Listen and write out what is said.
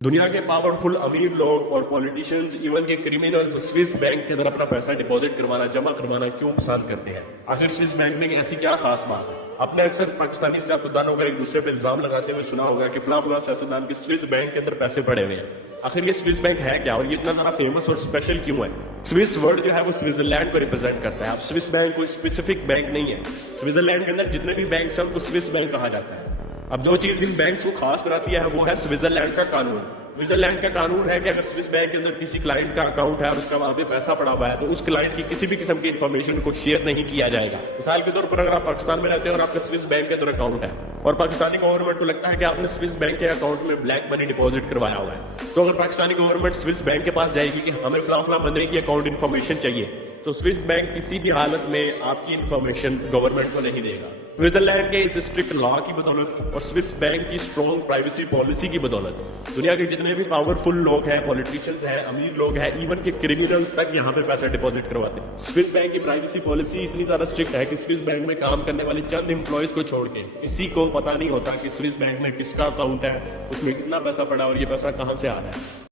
दुनिया के पावरफुल अमीर लोग और पॉलिटिशियंस इवन के क्रिमिनल्स स्विस बैंक के अंदर अपना पैसा डिपॉजिट करवाना जमा करवाना क्यों पसंद करते हैं? आखिर स्विस बैंक में ऐसी क्या खास बात है? आपने अक्सर पाकिस्तानी सियासतदानों पर एक दूसरे पर इल्जाम लगाते हुए सुना होगा कि फला फला सियासतदान के स्विस बैंक के अंदर पैसे पड़े हुए हैं। आखिर ये स्विस बैंक है क्या और ये इतना ज्यादा फेमस और स्पेशल क्यों है? स्विस वर्ड जो है वो स्विट्जरलैंड को रिप्रेजेंट करता है। अब स्विस बैंक कोई स्पेसिफिक बैंक नहीं है। स्विट्जरलैंड के अंदर जितने भी बैंक हैं उनको स्विस बैंक कहा जाता है। अब जो चीज इन बैंक को खास कराती है वो है स्विट्जरलैंड का कानून। स्विट्जरलैंड का कानून है कि अगर स्विस बैंक के अंदर किसी क्लाइंट का अकाउंट है और उसका वहां पे पैसा पड़ा हुआ है तो उस क्लाइंट की किसी भी किस्म की इन्फॉर्मेशन को शेयर नहीं किया जाएगा। मिसाल के तौर पर अगर आप पाकिस्तान में रहते हैं और आपका स्विस बैंक के अंदर अकाउंट है और पाकिस्तानी गवर्नमेंट को लगता है कि आपने स्विस बैंक के अकाउंट में ब्लैक मनी डिपॉजिट करवाया हुआ है, तो अगर पाकिस्तानी गवर्नमेंट स्विस बैंक के पास जाएगी कि हमें फला फला बंदे की अकाउंट इन्फॉर्मेशन चाहिए, तो स्विस बैंक किसी भी हालत में आपकी इन्फॉर्मेशन गवर्नमेंट को नहीं देगा। स्विट्जरलैंड के इस स्ट्रिक्ट लॉ की बदौलत और स्विस बैंक की स्ट्रॉन्ग प्राइवेसी पॉलिसी की बदौलत दुनिया के जितने भी पावरफुल लोग हैं, पॉलिटिशियंस हैं, अमीर लोग हैं, इवन के क्रिमिनल्स तक यहाँ पे पैसा डिपॉजिट करवाते हैं। स्विस बैंक की प्राइवेसी पॉलिसी इतनी ज्यादा स्ट्रिक्ट है कि स्विस बैंक में काम करने वाले चंद एम्प्लॉयज को छोड़ के किसी को पता नहीं होता कि स्विस बैंक में किसका अकाउंट है, उसमें कितना पैसा पड़ा और ये पैसा कहाँ से आ रहा है।